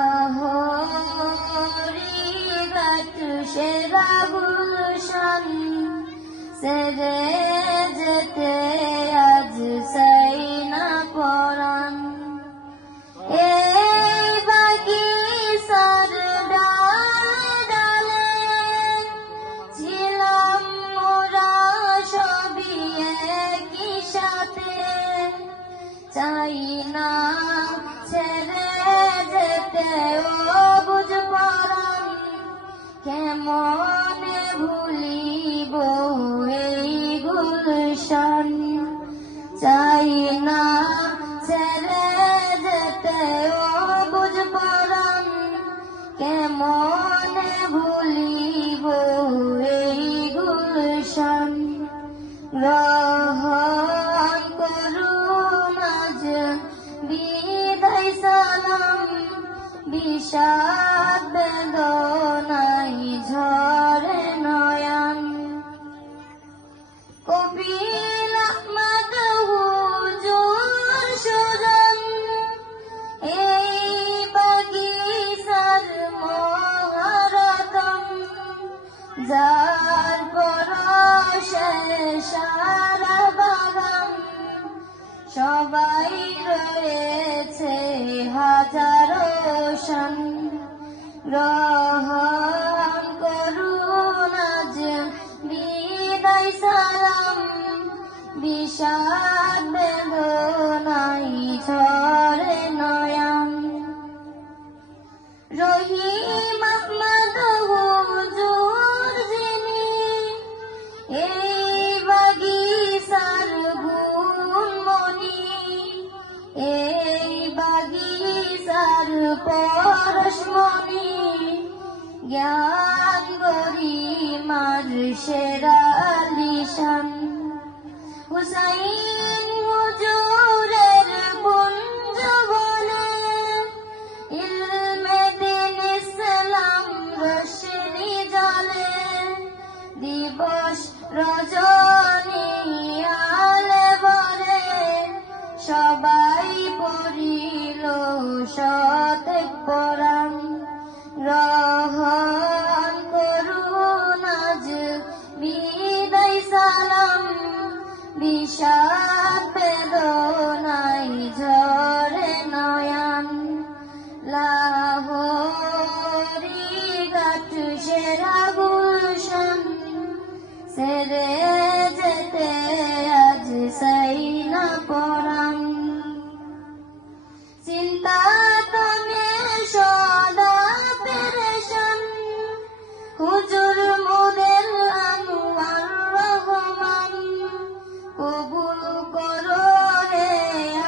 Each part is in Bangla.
লাহোরি ঘাট সেরা গুলশান সেরে যেতে আজ চাই না পরাণ। এই বাগিচার ডালে ডালে ছিলাম মোরা সবই একই সাথে, চাই না ছেড়ে যেতে ও বুঝ পরাণ, কেমনে ভুলিব এই গুলশান। চাই না ছেড়ে যেতে ও বুঝ পরাণ, কেমনে ভুলিব এই গুলশান। গ্রহণ করুন আজ বিদায় সালাম, বিষাদ বেদনাই ঝরে নয়ন। কপিল আহমদ হুজুর সুজন এই বাগিচার মহারতন, যার পরশে সারা বাগান সবাই রয়েছে হাজারো শান। গ্রহণ করুন আজ বিদায় সালাম, বিষাদ বেদনাই ঝরে নয়ন। রহিম আহমদ হুজুর যিনি এই বাগিচার গুণমণি, এই বাগিচার পরশমণি, জ্ঞান গরিমার সেরা লিশান। হুসাইন হুজুরের কুঞ্জ বলে ইলমে দিন ইসলাম রোশনি জ্বলে, দিবস রজনী আলে বরে সবাই পড়িল শতেক কোরআন। গ্রহণ করুন আজ বিদায় সালাম, বিষাদ বেদনাই ঝরে নয়ন। লাহোরি ঘাট সেরা গুলশান সেরে যেতে আজ চাই না পরাণ। চিন্তা তুমি সদা পেরেশান, হুজুর মোদের আনোয়ার রহমান, কবুল করো হে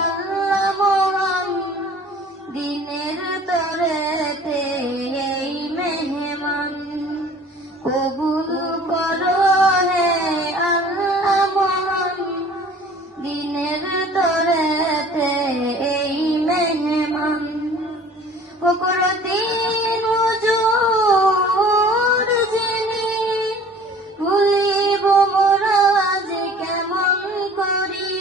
আল্লাহ মহান, দিনের তরেতে এই মেহমান। কবুল করো হে আল্লাহ মহান, দিনের তরেতে এই মেহমান। ফখরুদ্দীন হুজুর যিনি ভুলিব মোরা আজ কেমন করি,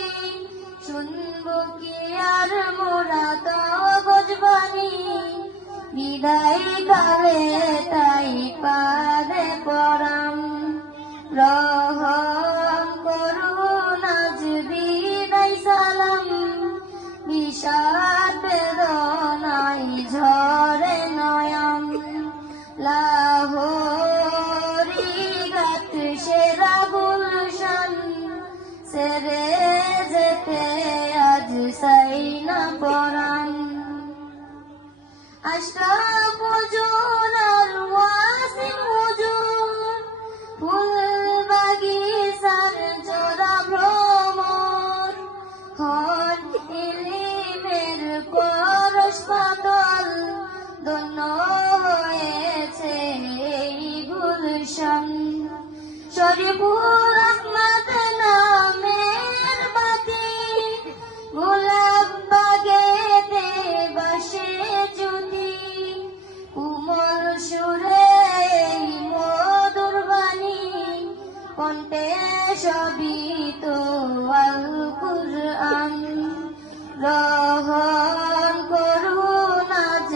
শুনব কি আর মোরা তবজ বাণী, বিদায় কালে তাই পাদে পরাম। গ্রহণ করুন আজ বিদায় সালাম, বিষাদ বেদনাই ঝরে নয়ন। লাহোরি ঘাট সেরা গুলশান সেরে যেতে আজ চাই না পরাণ। আশরাফ হুজুর আর ওয়াসিম হুজুর ফুল বাগিচার জোড়া ভ্রমর, হন ইলিমের পরশ পাতল, ধন্য হয়েছে এই গুলশান। শরীফুল আহমদ নামের বাতি গোলাপ বাগেতে বসে যদি, কোমল সুরে মধুর বাণী কণ্ঠে সবই তো আল কুরআন। গ্রহণ করুন আজ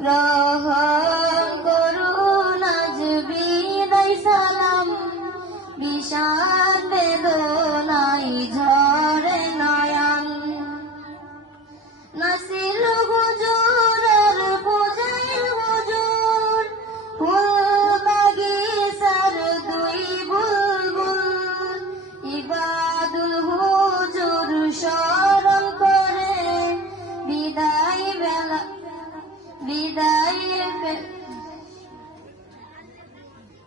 গ্রহণ করুন আজ বিদায় সালাম, বিষাদ বেদনায় ঝরে নয়ন। নাসিল হুজুর আর পূজাইল হুজুর, ফুল বাগিচার দুই বুলবুল, ইবাদুল হুজুর স্মরণ করে বিদায় বেলা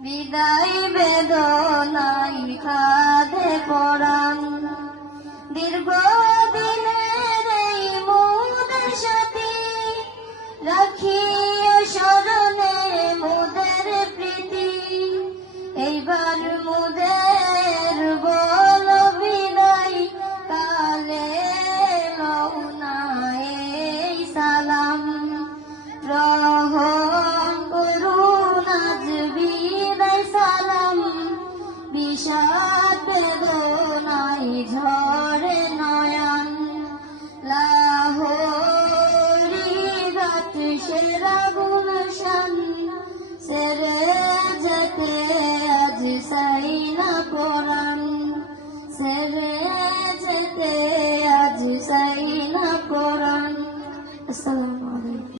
বিদায় বেদনায় কাঁদে পরাণ। দীর্ঘ দিনের এই মুদের সাথী, রাখিও স্মরণে মুদের প্রীতি। এইবার মুদের বল বিদায়, কালে লওনা এই সালাম। গ্রহণ করুন আজ বিদায় সালাম, বিষাদ বেদনায় ঝরে নয়ন। লাহোরি গাত সেরা গুলশান, সেরে যেতে